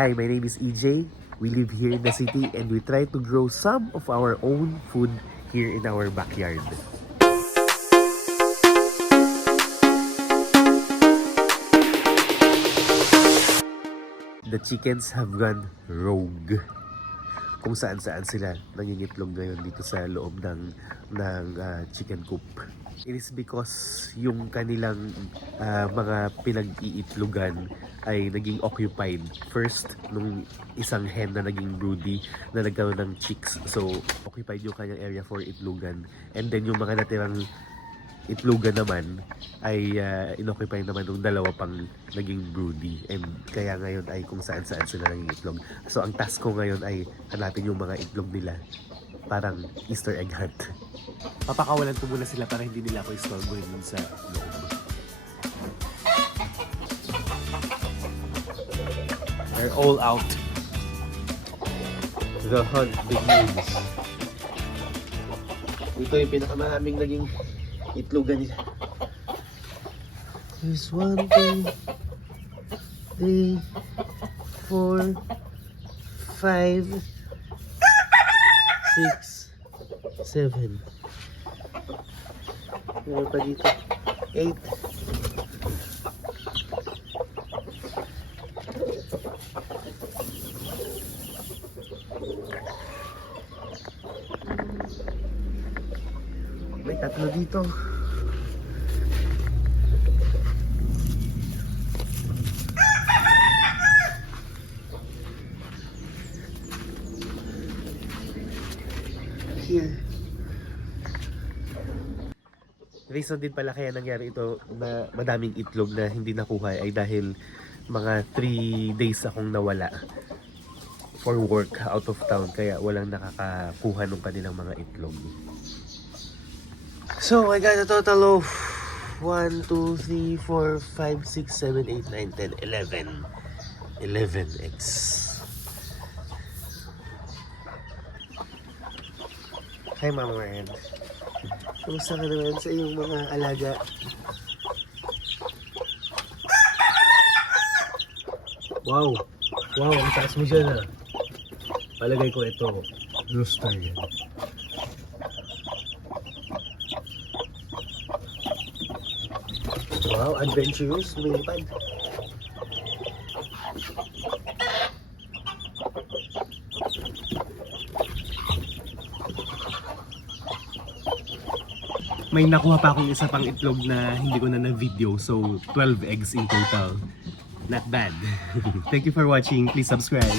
Hi, my name is EJ. We live here in the city and we try to grow some of our own food here in our backyard. The chickens have gone rogue. Kung saan-saan sila nangingitlog ngayon dito sa loob ng chicken coop. It is because yung kanilang mga pinag-iitlogan ay naging occupied. First, nung isang hen na naging broody na nagkaroon ng chicks. So, occupied yung kanyang area for itlogan. And then yung mga natirang itlogan naman ay inoccupy naman ng dalawa pang naging broody, and kaya ngayon ay kung saan-saan sila naging itlog. So ang task ko ngayon ay hanapin yung mga itlog nila, parang Easter egg hunt. Papakawalan ko muna sila para hindi nila ako istorbohin dun sa loob. They're all out. The hunt begins. Ito yung pinakamaraming naging itlogan nila. There's 1, 2, 3, 4, 5, 6, 7. Meron pa dito. 8. May 3 dito. Here. Reason din pala kaya nangyari ito na madaming itlog na hindi nakuha ay dahil mga 3 days akong nawala for work out of town, kaya walang nakakakuha ng kanilang mga itlog. So I got a total of 1, 2, 3, 4, 5, 6, 7, 8, 9, 10, 11 eggs. Hi Mama Red. Kumusta ka naman sa iyong mga alaga? Wow! Wow, ang taas mo dyan ah. Palagay ko ito, rooster yan. Wow, adventurous, lumipad. May nakuha pa akong isa pang itlog na hindi ko na na-video, so 12 eggs in total. Not bad. Thank you for watching. Please subscribe.